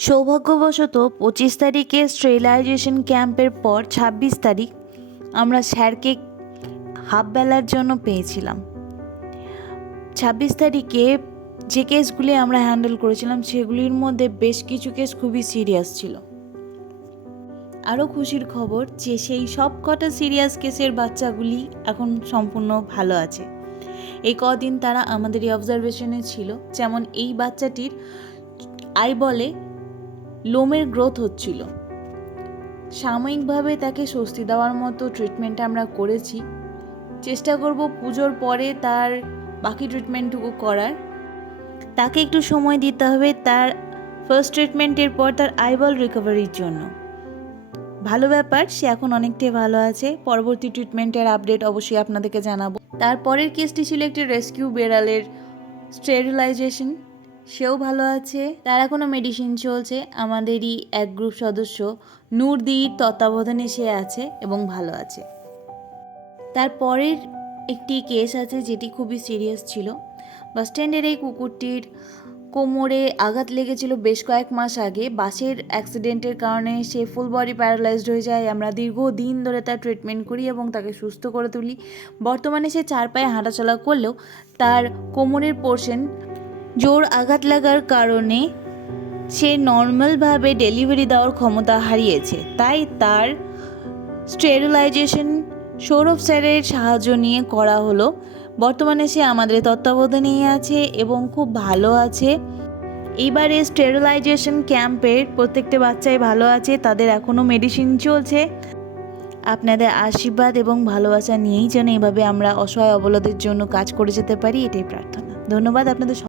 সৌভাগ্যবশত 25 তারিখে স্টেরিলাইজেশন ক্যাম্পের পর 26 তারিখ আমরা স্যারকে হাফ বেলার জন্য পেয়েছিলাম। 26 তারিখে যে কেসগুলি আমরা হ্যান্ডেল করেছিলাম সেগুলির মধ্যে বেশ কিছু কেস খুবই সিরিয়াস ছিল। আরও খুশির খবর যে সেই সব কটা সিরিয়াস কেসের বাচ্চাগুলি এখন সম্পূর্ণ ভালো আছে। এই কদিন তারা আমাদের এই অবজারভেশনে ছিল। যেমন এই বাচ্চাটির আইবলে লোমের গ্রোথ হচ্ছিল। সাময়িকভাবে তাকে স্বস্তি দেওয়ার মতো ট্রিটমেন্ট আমরা করেছি। চেষ্টা করব পুজোর পরে তার বাকি ট্রিটমেন্টটুকু করার। তাকে একটু সময় দিতে হবে তার ফার্স্ট ট্রিটমেন্টের পর তার আইবল রিকভারির জন্য। ভালো ব্যাপার, সে এখন অনেকটাই ভালো আছে। পরবর্তী ট্রিটমেন্টের আপডেট অবশ্যই আপনাদেরকে জানাবো। তারপরের কেসটি ছিল একটি রেস্কিউ বেড়ালের স্টেরিলাইজেশন, সেও ভালো আছে। তার এখনও মেডিসিন চলছে। আমাদেরই এক গ্রুপ সদস্য নূরদির তত্ত্বাবধানে সে আছে এবং ভালো আছে। তারপরের একটি কেস আছে যেটি খুবই সিরিয়াস ছিল। বাস স্ট্যান্ডের এই কুকুরটির কোমরে আঘাত লেগেছিল বেশ কয়েক মাস আগে। বাসের অ্যাক্সিডেন্টের কারণে সে ফুল বডি প্যারালাইজড হয়ে যায়। আমরা দীর্ঘদিন ধরে তার ট্রিটমেন্ট করি এবং তাকে সুস্থ করে তুলি। বর্তমানে সে 4 পায়ে হাঁটাচলা করলেও তার কোমরের পোর্শন জোর আঘাত লাগার কারণে সে নর্মালভাবে ডেলিভারি দেওয়ার ক্ষমতা হারিয়েছে। তাই তার স্টেরিলাইজেশন সৌরভ স্যারের সাহায্য নিয়ে করা হলো। বর্তমানে সে আমাদের তত্ত্বাবধানেই আছে এবং খুব ভালো আছে। এইবারে স্টেরিলাইজেশন ক্যাম্পের প্রত্যেকটা বাচ্চাই ভালো আছে, তাদের এখনও মেডিসিন চলছে। আপনাদের আশীর্বাদ এবং ভালোবাসা নিয়েই যেন এইভাবে আমরা অসহায় অবলাদের জন্য কাজ করে যেতে পারি, এটাই প্রার্থনা। ধন্যবাদ আপনাদের।